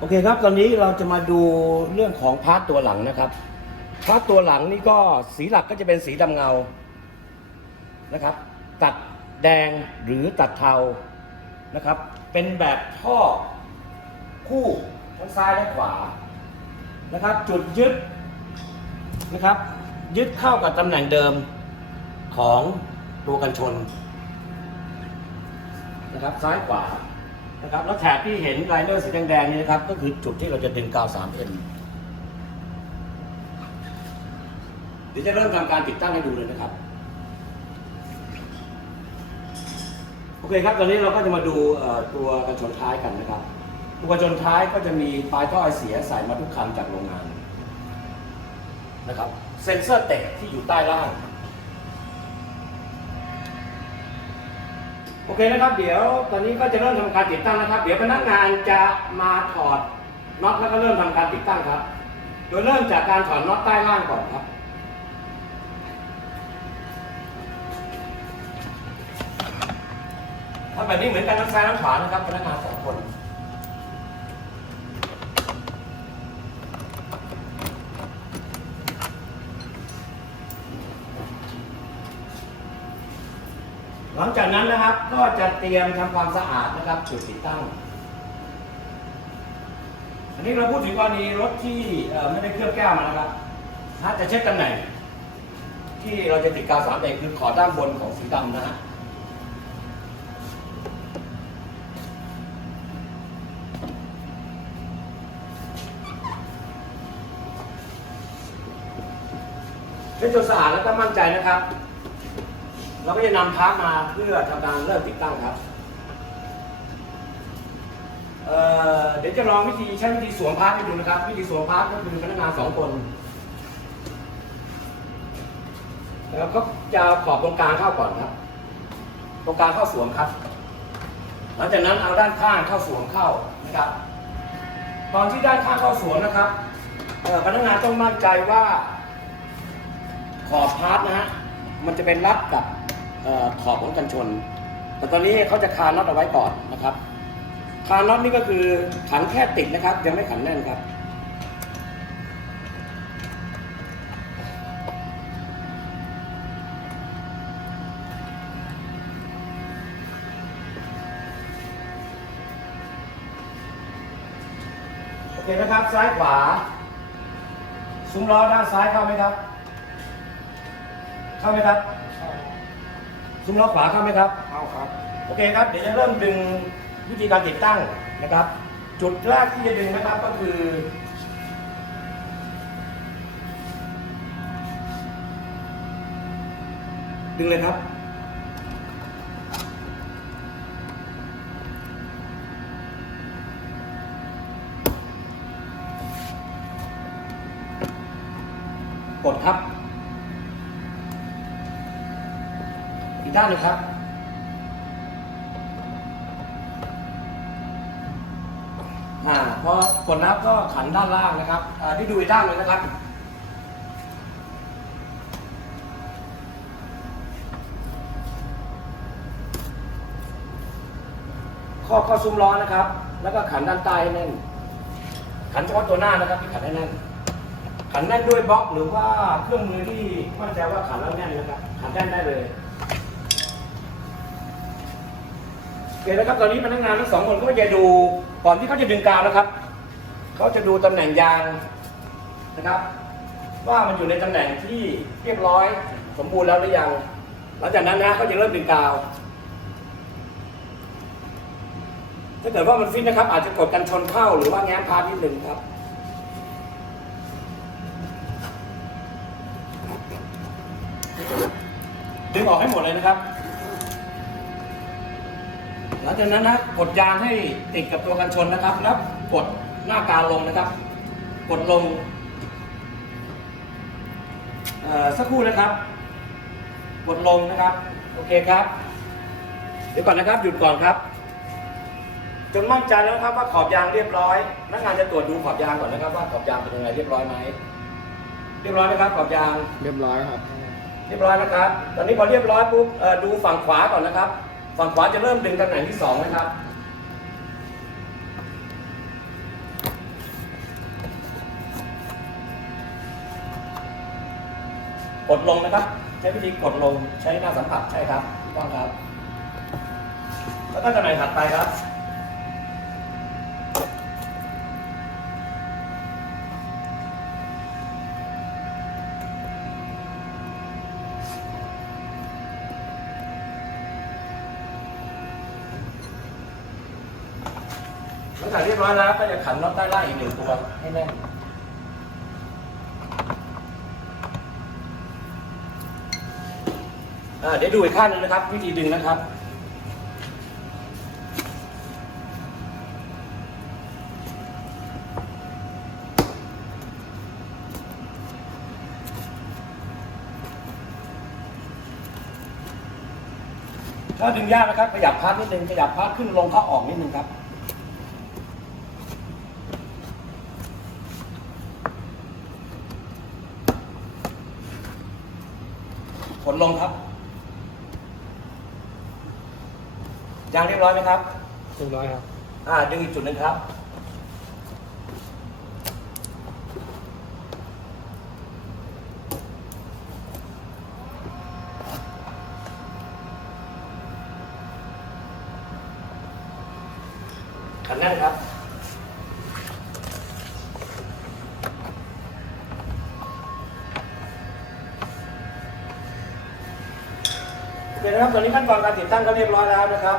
โอเคครับ ตอนนี้เราจะมาดูเรื่องของพาร์ทตัวหลังนะครับพาร์ทตัวหลังนี่ก็สีหลักก็จะเป็นสีดำเงานะครับ ตัดแดงหรือตัดเทานะครับ เป็นแบบท่อคู่ทั้งซ้ายและขวานะครับ จุดยึดนะครับ ยึดเข้ากับตำแหน่งเดิมของตัวกันชนนะครับซ้ายขวา นะครับแล้วแถบที่เห็นไลเนอร์สีแดงๆนี่นะครับ ก็คือจุดที่เราจะดึงกาว 3M เดี๋ยวจะเริ่มทำการติดตั้งให้ดูเลยนะครับ โอเคครับ ตอนนี้เราก็จะมาดูตัวกันชนท้ายกันนะครับ ตัวกันชนท้ายก็จะมีปลายท่อไอเสียใส่มาทุกคันจากโรงงานนะครับ เซ็นเซอร์เต็กที่อยู่ใต้ล่าง โอเคนะครับ เดี๋ยวตอนนี้ก็จะเริ่มทำการติดตั้งนะครับ เดี๋ยวพนักงานจะมาถอดน็อตแล้วก็เริ่มทำการติดตั้งครับ โดยเริ่มจากการถอดน็อตใต้ล่างก่อนครับทำแบบนี้เหมือนกันทั้งซ้ายทั้งขวานะครับพนักงานสองคน หลังจากนั้นนะครับก็จะเตรียมทำความสะอาดนะครับจุดติดตั้ง อันนี้เราพูดถึงกรณีรถที่ไม่ได้เคลือบแก้วมานะครับถ้าจะเช็คตำแหน่งที่เราจะติดกาวสามเองคือขอบด้านบนของสีดำนะฮะเป็นจุดสะอาดแล้วก็มั่นใจนะครับ เราก็จะนำพาร์ทมาเพื่อทำการเริ่มติดตั้งครับเเดี๋ยวจะลองวิธีใช้วิธีสวมพาร์ทให้ดูนะครับ วิธีสวมพาร์ทก็คือพนักงานสองคน แล้วก็จะขอบตรงกลางเข้าก่อนครับ ตรงกลางเข้าสวมครับ หลังจากนั้นเอาด้านข้างเข้าสวมเข้านะครับ ตอนที่ด้านข้างเข้าสวมนะครับพนักงานต้องมั่นใจว่าขอบพาร์ทนะฮะมันจะเป็นรับกับ ขอบของกันชน แต่ตอนนี้เขาจะคาน็อตเอาไว้ก่อนนะครับ คาน็อตนี่ก็คือขันแค่ติดนะครับ ยังไม่ขันแน่นครับโอเคนะครับ ซ้ายขวา ซุ้มล้อด้านซ้ายเข้าไหมครับ เข้าไหมครับ ซุ้มล้อขวาเข้าไหมครับ เอาครับ โอเคครับ เดี๋ยวจะเริ่มดึงวิธีการติดตั้งนะครับ จุดแรกที่จะดึงนะครับก็คือ ดึงเลยครับ กดครับ อีกด้านหนึ่งครับ อ่าพอกดแล้วก็ขันด้านล่างนะครับอ่าที่ดูอีกด้านเลยนะครับ ข้อข้อซุ้มล้อนะครับ แล้วก็ขันด้านใต้ให้แน่น ขันเฉพาะตัวหน้านะครับขันให้แน่นขันแน่นด้วยบล็อกหรือว่าเครื่องมือที่มั่นใจว่าขันแล้วแน่นนะครับขันแน่นได้เลย โอ เคนะครับตอนนี้พนักงานทั้งสองคนก็จะดูก่อนที่เขาจะดึงกาวนะครับเขาจะดูตำแหน่งยางนะครับ ว่ามันอยู่ในตำแหน่งที่เรียบร้อยสมบูรณ์แล้วหรือยังหลังจากนั้นนะเขาจะเริ่มดึงกาว ถ้าเกิดว่ามันฟิตนะครับ อาจจะกดกันชนเข้าหรือว่าแง้มพาร์ทนิดหนึ่งครับดึงออกให้หมดเลยนะครับ ลังจากนั้นนะกดยางให้ติดกับตัวกันชนนะครับ แล้วกดหน้ากาวลงนะครับ กดลงเอ่อสักครู่นะครับ กดลงนะครับ โอเคครับ เดี๋ยวก่อนนะครับ หยุดก่อนครับ จนมั่นใจแล้วนะครับว่าขอบยางเรียบร้อยพนักงานจะตรวจดูขอบยางก่อนนะครับ ว่าขอบยางเป็นยังไงเรียบร้อยไหม เรียบร้อยไหมครับ ขอบยาง เรียบร้อยครับ เรียบร้อยนะครับ ตอนนี้พอเรียบร้อยปุ๊บเอ่อดูฝั่งขวาก่อนนะครับ ฝั่งขวาจะเริ่มดึงตำแหน่งที่สองนะครับกดลงนะครับ ใช้วิธีกดลงใช้หน้าสัมผัสใช่ครับต้องครับ แล้วก็ตำแหน่งถัดไปครับ หลังจาเรียบร้อยแล้วก็จะขันน็อตใต้ล่างอีกหนึ่งตัวให้แน่นเดี๋ยวดูอีกข้างหนึงนะครับ วิธีดึงนะครับ ถ้าดึงยากนะครับขยับพาร์ทนิดนึงขยับพาร์ทขึ้นลงเข้าออกนิดนึงครับ ผ ลลงครับ ยางเรียบร้อยไหมครับ เรียบร้อยครับ อ่า ดึงอีกจุดหนึ่งครับ ขันแน่นครับ โอเคนะครับตอนนี้ขั้นตอนการติดตั้งก็เรียบร้อยแล้วนะครับ